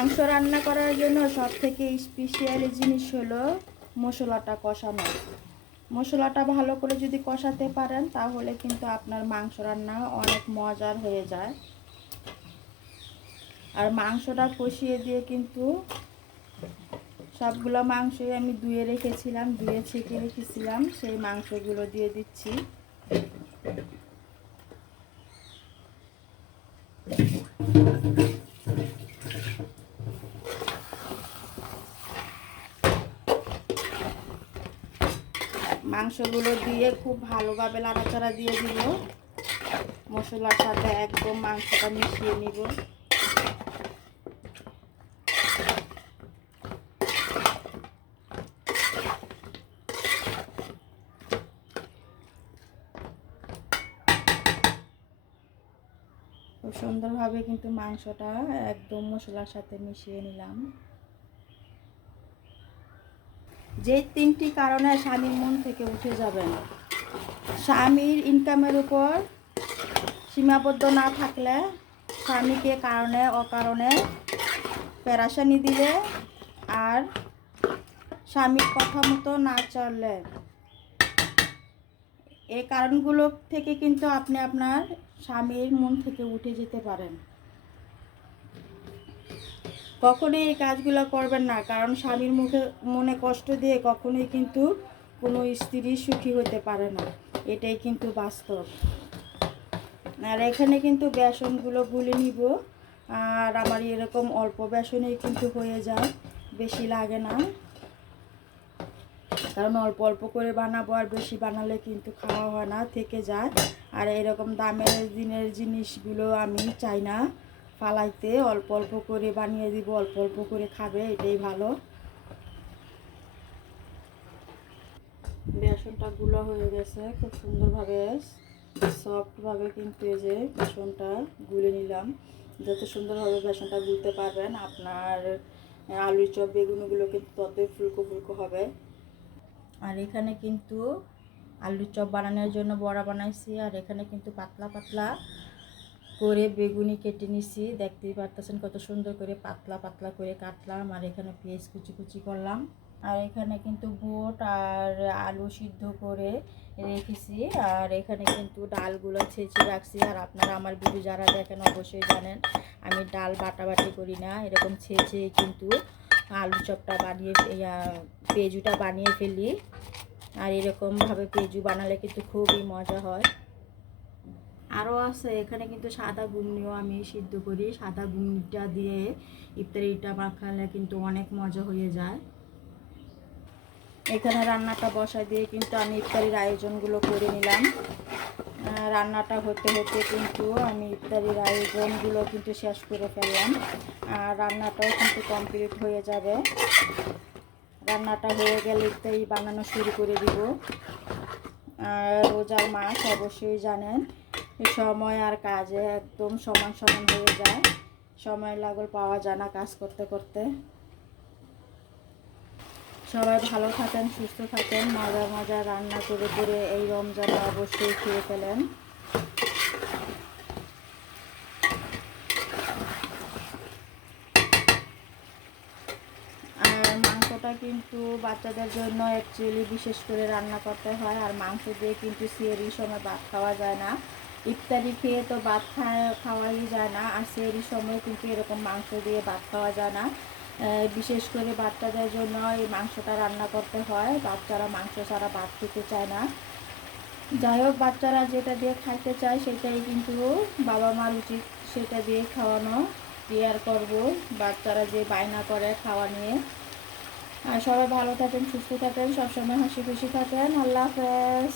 মাংস রান্না করার জন্য সব থেকে স্পেশাল জিনিস হলো মশলাটা কষানো। মশলাটা ভালো করে যদি কষাতে পারেন, তাহলে কিন্তু আপনার মাংস রান্না অনেক মজার হয়ে যায়। আর মাংসটা কষিয়ে দিয়ে কিন্তু সবগুলো মাংসই আমি ধুয়ে রেখেছিলাম, ধুয়ে ছেঁকে রেখেছিলাম, সেই মাংসগুলো দিয়ে দিচ্ছি। মাংসগুলো দিয়ে খুব ভালোভাবে নাড়াচাড়া দিয়ে দিব। মশলার সাথে একদম মাংসটা মিশিয়ে নিব। খুব সুন্দরভাবে কিন্তু মাংসটা একদম মশলার সাথে মিশিয়ে নিলাম। যে তিনটি কারণে স্বামীর মন থেকে উঠে যাবেন স্বামীর ইনকামের উপর সীমাবদ্ধ না থাকলে স্বামীকে কারণে অকারণে পেরাশানি দিলে আর স্বামীর কথা মতো না চললে। এই কারণগুলো থেকে কিন্তু আপনি আপনার স্বামীর মন থেকে উঠে যেতে পারেন। কখনোই এই কাজগুলো করবেন না, কারণ স্বামীর মুখে, মনে কষ্ট দিয়ে কখনোই কিন্তু কোনো স্ত্রী সুখী হতে পারে না। এটাই কিন্তু বাস্তব। আর এখানে কিন্তু বেসনগুলো গুলে নিব, আর আমার এরকম অল্প বেসনেই কিন্তু হয়ে যায়, বেশি লাগে না। কারণ অল্প অল্প করে বানাবো আর বেশি বানালে কিন্তু খাওয়া হয় না, থেকে যায়। আর এরকম দামের দিনের জিনিসগুলো আমি চাই না। ফালাইতে, অল্প অল্প করে বানিয়ে দিব, অল্প অল্প করে খাবে, এটাই ভালো। বেসনটা গুলো হয়ে গেছে, খুব সুন্দরভাবে, সফটভাবে কিন্তু এই যে বেসনটা গুলে নিলাম। যত সুন্দরভাবে বেসনটা গুলতে পারবেন, আপনার আলুর চপ, বেগুনগুলো কিন্তু ততই ফুলকো ফুলকো হবে। আর এখানে কিন্তু আলুর চপ বানানোর জন্য বড়া বানাইছি, আর এখানে কিন্তু পাতলা পাতলা করে বেগুনি কেটে নিছি। দেখতেই পারতেছেন কত সুন্দর করে পাতলা পাতলা করে কাটলাম। আর এখানে পেঁয়াজ কুচি কুচি করলাম। আর এখানে কিন্তু বুট আর আলু সিদ্ধ করে রেখেছি। আর এখানে কিন্তু ডালগুলো ছেঁচে রাখছি। আর আপনারা আমার ভিডিও যারা দেখেন অবশ্যই জানেন, আমি ডাল বাটাবাটি করি না। এরকম ছেঁচে কিন্তু আলু চপটা বানিয়ে পেঁজুটা বানিয়ে ফেলি। আর এরকমভাবে পেঁজু বানালে কিন্তু খুবই মজা হয়। আরও আছে, এখানে কিন্তু সাদা গুমনিও আমি সিদ্ধ করি। সাদা গুমনিটা দিয়ে ইফতারিটা মাখালে কিন্তু অনেক মজা হয়ে যায়। এখানে রান্নাটা বসা দিয়ে কিন্তু আমি ইফতারির আয়োজনগুলো করে নিলাম। রান্নাটা হতে হতে কিন্তু আমি ইফতারির আয়োজনগুলো কিন্তু শেষ করে ফেললাম। আর রান্নাটাও কিন্তু কমপ্লিট হয়ে যাবে। রান্নাটা হয়ে গেলে ইফতারি বানানো শুরু করে দিব। রোজার মাস, অবশ্যই জানেন সময় আর কাজে একদম সমান সমান হয়ে যায়। সময় লাগল পাওয়া যায় না কাজ করতে করতে। সবাই ভালো থাকেন, সুস্থ থাকেন, মজা মজা রান্না করে করে এই রমজানে অবশ্যই খেয়ে ফেলেন আর মাংসটা কিন্তু বাচ্চাদের জন্য অ্যাকচুয়ালি বিশেষ করে রান্না করতে হয়, আর মাংস দিয়ে কিন্তু সিয়ারির সময় ভাত খাওয়া যায় না। ইফতারি খেয়ে তো ভাত খাওয়াই যায় না। আর সিয়ারির সময় কিন্তু এরকম মাংস দিয়ে ভাত খাওয়া যায় না। বিশেষ করে বাচ্চাদের জন্য এই মাংসটা রান্না করতে হয়, বাচ্চারা মাংস ছাড়া ভাত খেতে চায় না। যাই হোক, বাচ্চারা যেটা দিয়ে খাইতে চায় সেটাই কিন্তু বাবা মার উচিত সেটা দিয়ে খাওয়ানো কেয়ার করব। বাচ্চারা যে বায়না করে খাওয়া নিয়ে। আর সবাই ভালো থাকেন, সুস্থ থাকেন, সবসময় হাসি খুশি থাকেন। আল্লাহ হাফেজ।